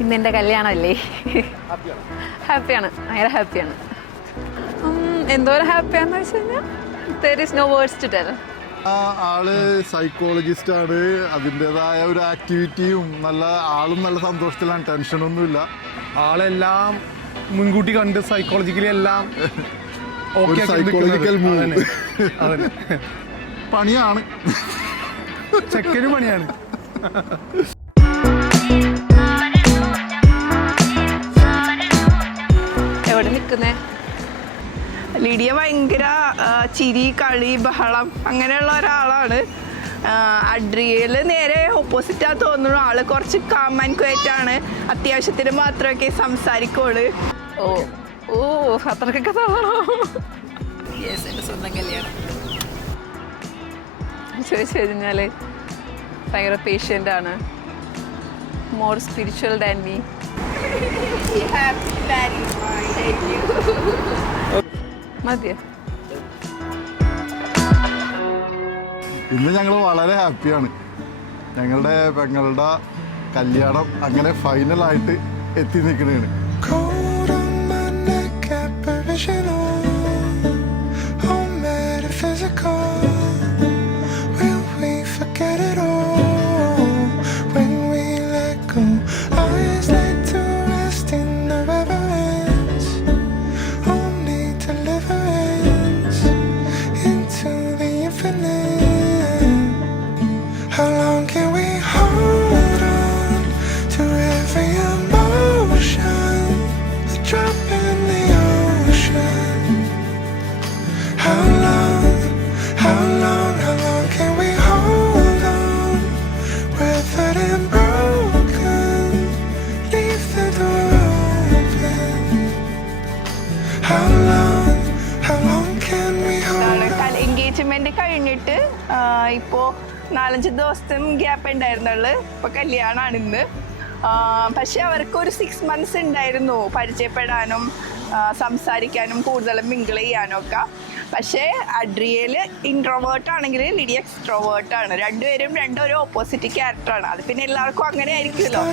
ഇന്ന് എൻ്റെ കല്യാണമല്ലേ? ഹാപ്പിയാണ്, ഭയങ്കര ഹാപ്പിയാണ്. എന്തോരം ഹാപ്പിയാന്ന് വെച്ച് കഴിഞ്ഞാൽ there is no words to tell. ആള് സൈക്കോളജിസ്റ്റ് ആണ്. അതിൻ്റെതായ ഒരു ആക്ടിവിറ്റിയും ആളും നല്ല സന്തോഷത്തിലാണ്, ടെൻഷനൊന്നുമില്ല. ആളെല്ലാം മുൻകൂട്ടി കണ്ട് സൈക്കോളജിക്കലി എല്ലാം സൈക്കോളജിക്കൽ പണിയാണ്, ചെക്കന് പണിയാണ്. എവിടെ നിൽക്കുന്നേ? ലിഡിയ ഭയങ്കര ചിരി, കളി, ബഹളം അങ്ങനെയുള്ള ഒരാളാണ്. അഡ്രിയൽ നേരെ ഓപ്പോസിറ്റാ തോന്നുന്നു. ആള് കുറച്ച് കാം ആൻഡ് ക്വയറ്റ് ആണ്. അത്യാവശ്യത്തിന് മാത്രമൊക്കെ സംസാരിക്കോള്. ഓ ഓ അത്രക്കൊക്കെ തോന്നണോ? യെസ്, എൻ്റെ സ്വന്തം കല്യാണം. ചോദിച്ചു കഴിഞ്ഞാൽ ഭയങ്കര പേഷ്യൻ്റ് ആണ്, മോർ സ്പിരിച്വൽ ദാൻ മീ. മതിയോ? ഇന്ന് ഞങ്ങൾ വളരെ ഹാപ്പിയാണ്. ഞങ്ങളുടെ പെങ്ങളുടെ കല്യാണം അങ്ങനെ ഫൈനലായിട്ട് എത്തി നിൽക്കുന്നതാണ്. എൻഗേജ്മെന്റ് കഴിഞ്ഞിട്ട് ഇപ്പോൾ 4-5 ദിവസത്തെ ഗ്യാപ്പ് ഉണ്ടായിരുന്നുള്ളു. ഇപ്പോൾ കല്യാണമാണ് ഇന്ന്. പക്ഷെ അവർക്ക് ഒരു 6 months ഉണ്ടായിരുന്നു പരിചയപ്പെടാനും സംസാരിക്കാനും കൂടുതലും മിങ്കിൾ ചെയ്യാനും ഒക്കെ. പക്ഷേ അഡ്രിയൽ ഇൻട്രോവേർട്ട് ആണെങ്കിൽ ലിഡിയ എക്സ്ട്രോവേർട്ട് ആണ്. രണ്ടുപേരും ഓപ്പോസിറ്റ് ക്യാരക്ടറാണ്. അത് പിന്നെ എല്ലാവർക്കും അങ്ങനെ ആയിരിക്കുമല്ലോ.